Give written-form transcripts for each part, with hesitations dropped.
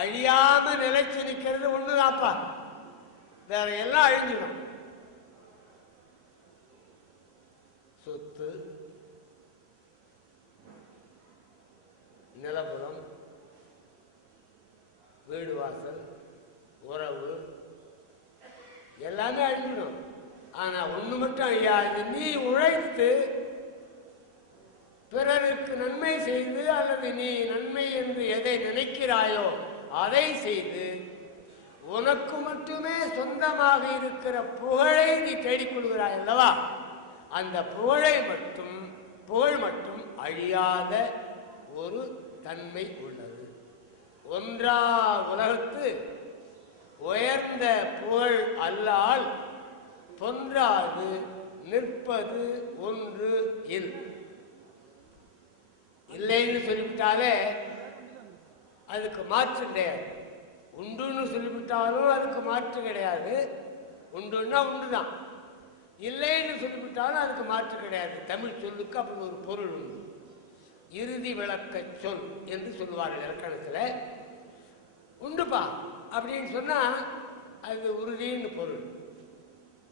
அழியாம நிலைச்சு நிற்கிறது ஒண்ணுதாப்பா, வேற எல்லாம் அழிஞ்சிடும். சொத்து, நிலபுரம், வீடு வாசல், உறவு எல்லாமே அழிஞ்சிடும். ஆனா ஒண்ணு மட்டும் அழியாது, நீ உழைத்து பிறருக்கு நன்மை செய்து அல்லது நீ நன்மை என்று எதை நினைக்கிறாயோ அதை செய்து உனக்கு மட்டுமே சொந்தமாக இருக்கிற புகழை நீ தேடிக்கொள்கிறாய் அல்லவா, அந்த புகழ் மட்டும் அழியாத ஒரு தன்மை உள்ளது. ஒன்றா உலகத்து உயர்ந்த புகழ் அல்லால் பொன்றாது நிற்பது ஒன்று இல்லைன்னு சொல்லிவிட்டாலே அதுக்கு மாற்று கிடையாது. உண்டுன்னு சொல்லிவிட்டாலும் அதுக்கு மாற்று கிடையாது. உண்டுன்னா உண்டுதான், இல்லைன்னு சொல்லிவிட்டாலும் அதுக்கு மாற்று கிடையாது. தமிழ் சொல்லுக்கு அப்படி ஒரு பொருள் உண்டு. இறுதி விளக்க சொல் என்று சொல்லுவார்கள் இலக்கணத்தில். உண்டுப்பா அப்படின்னு சொன்னா அது உறுதின்னு பொருள்,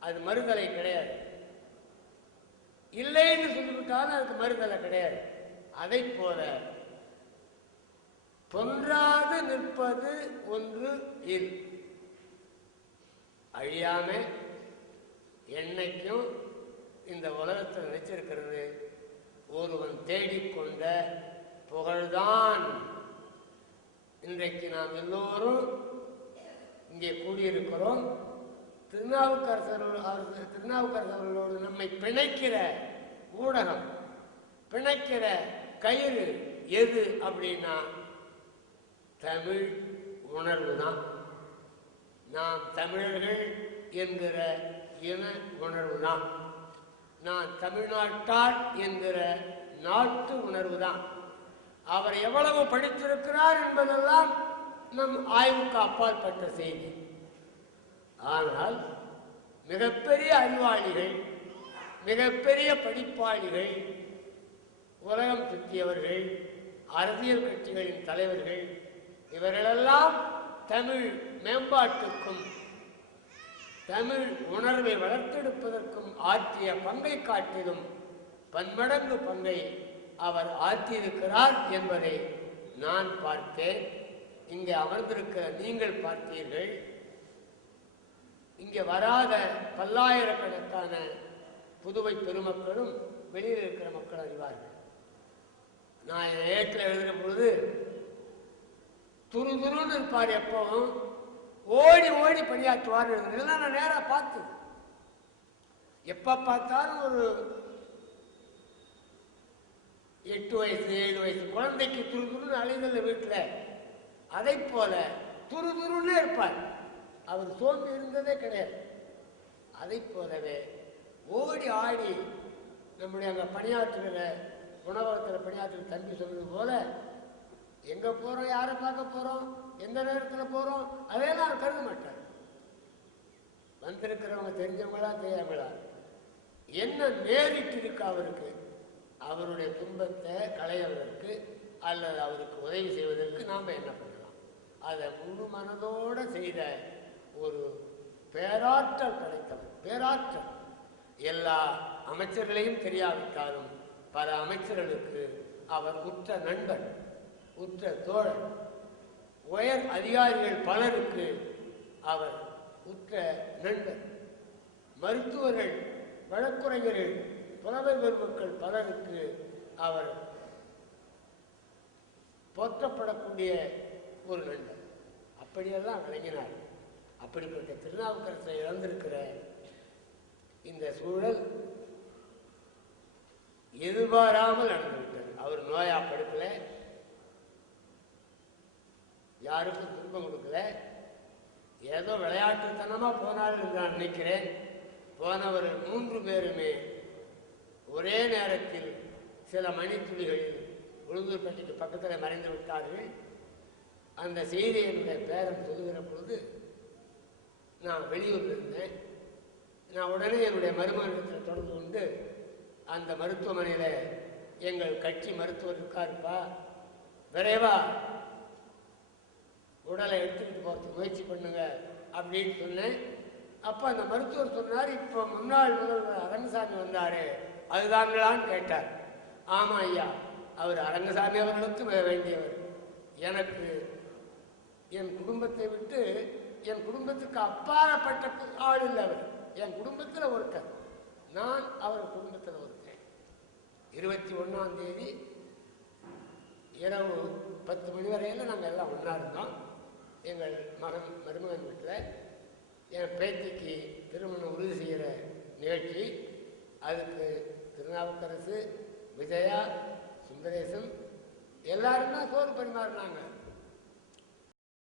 அது மறுதலை கிடையாது. இல்லைன்னு சொல்லிவிட்டாலும் அதுக்கு மறுதலை கிடையாது. அதை போல பொன்றாது நிற்பது ஒன்று அழியாம என்னைக்கும் இந்த உலகத்தில் நினைச்சிருக்கிறது ஒருவன் தேடிக்கொண்ட புகழ்தான். இன்றைக்கு நாம் எல்லோரும் இங்கே கூடியிருக்கிறோம். திருநாவுக்கரசர்களோடு நம்மை பிணைக்கிற ஊடகம், பிணைக்கிற கயிறு எது அப்படின்னா தமிழ் உணர்வு தான். நாம் தமிழர்கள் என்கிற இன உணர்வு தான். நான் தமிழ்நாட்டார் என்கிற நாட்டு உணர்வு தான். அவர் எவ்வளவு படித்திருக்கிறார் என்பதெல்லாம் நம் ஆய்வுக்கு அப்பாற்பட்ட செய்தி. ஆனால் மிகப்பெரிய அறிவாளிகள், மிகப்பெரிய படிப்பாளிகள், உலகம் சுற்றியவர்கள், அரசியல் கட்சிகளின் தலைவர்கள், இவர்களெல்லாம் தமிழ் மேம்பாட்டுக்கும் தமிழ் உணர்வை வளர்த்தெடுப்பதற்கும் ஆற்றிய பங்கை காட்டிலும் பன்மடங்கு பங்கை அவர் ஆற்றியிருக்கிறார் என்பதை நான் பார்த்தேன். இங்கே அமர்ந்திருக்கிற நீங்கள் பார்த்தீர்கள். இங்கே வராத பல்லாயிரக்கணக்கான புதுவை பெருமக்களும் வெளியில் இருக்கிற மக்கள் அறிவார்கள். நான் ஏற்றில் எழுதுகிற பொழுது துருதுருன்னு இருப்பார், எப்பவும் ஓடி ஓடி பணியாற்றுவார் எழுதுறேன். நான் நேராக பார்த்து எப்ப பார்த்தாலும் ஒரு 8 வயசு 7 வயசு குழந்தைக்கு துருதுருன்னு அழிதல் வீட்டில், அதை போல துருதுருன்னே இருப்பார். அவர் சோம்பி இருந்ததே கிடையாது. அதை போலவே ஓடி ஆடி நம்முடைய அங்கே பணியாற்றுகிற உணவகத்தில் பணியாற்றுகிற தம்பி சொன்னது போல எங்க போறோம், யாரை பார்க்க போறோம், எந்த நேரத்தில் போறோம், அதையெல்லாம் கருத மாட்டார். வந்திருக்கிறவங்க தெரிஞ்சவங்களா தெரியாமலா, என்ன நேரிட்டு இருக்கு அவருக்கு, அவருடைய துன்பத்தை களையவதற்கு அல்லது அவருக்கு உதவி செய்வதற்கு நாம் என்ன பண்ணலாம். அதை முழு மனதோடு செய்த ஒரு பேராற்றல் படைத்தவர். பேராற்றல் எல்லா அமைச்சர்களையும் தெரியாவிட்டாலும் பல அமைச்சர்களுக்கு அவர் உற்ற நண்பர், உற்ற தோழர். உயர் அதிகாரிகள் பலருக்கு அவர் உற்ற நண்பர். மருத்துவர்கள், வழக்குரைஞர்கள், புலவர் பெருமக்கள் பலருக்கு அவர் போற்றப்படக்கூடிய ஒரு நண்பர். அப்படியெல்லாம் விளங்கினார். அப்படிப்பட்ட திருநாவுக்கரசரை இழந்திருக்கிற இந்த சூழல் எதிர்பாராமல் நடந்துவிட்டது. அவர் நோயா படுக்கல, யாருக்கும் துன்பம் கொடுக்கல, ஏதோ விளையாட்டுத்தனமா போனார் என்று நான் நினைக்கிறேன். போனவர்கள் 3 பேருமே ஒரே நேரத்தில் சில மணித்துளிகளில் உளுந்தூர்பேட்டைக்கு பக்கத்தில் மறைந்து விட்டார்கள். அந்த செய்தியை என்னுடைய பேரன் சொல்லுகிற பொழுது நான் வெளியூரில் இருந்தேன். நான் உடனே என்னுடைய மருமகனிடத்தில் தொடர்பு கொண்டு, அந்த மருத்துவமனையில் எங்கள் கட்சி மருத்துவர் இருக்காருப்பா, விரைவா உடலை எடுத்துக்கிட்டு போகிறதுக்கு முயற்சி பண்ணுங்க அப்படின்னு சொன்னேன். அப்போ அந்த மருத்துவர் சொன்னார், இப்போ முன்னாள் முதல்வர் அரங்கசாமி வந்தார், அதுதாங்களான்னு கேட்டார். ஆமாம் ஐயா, அவர் அரங்கசாமி அவர்களுக்கு வேண்டியவர். எனக்கு என் குடும்பத்தை விட்டு, என் குடும்பத்துக்கு அப்பாற்பட்ட ஆள் இல்லை அவர். என் குடும்பத்தில் ஒருத்தர், நான் அவர் குடும்பத்தில் ஒருத்தர். 21ஆம் தேதி இரவு 10 மணி வரையில் நாங்கள் எல்லாம் ஒன்றா இருந்தோம். எங்கள் மருமகன் வீட்டில் என் பேத்திக்கு திருமணம் உறுதி செய்கிற நிகழ்ச்சி. அதுக்கு திருநாவுக்கரசு, விஜயா, சுந்தரேசன் எல்லாரும் தான் சோறு பரிமாறினாங்க.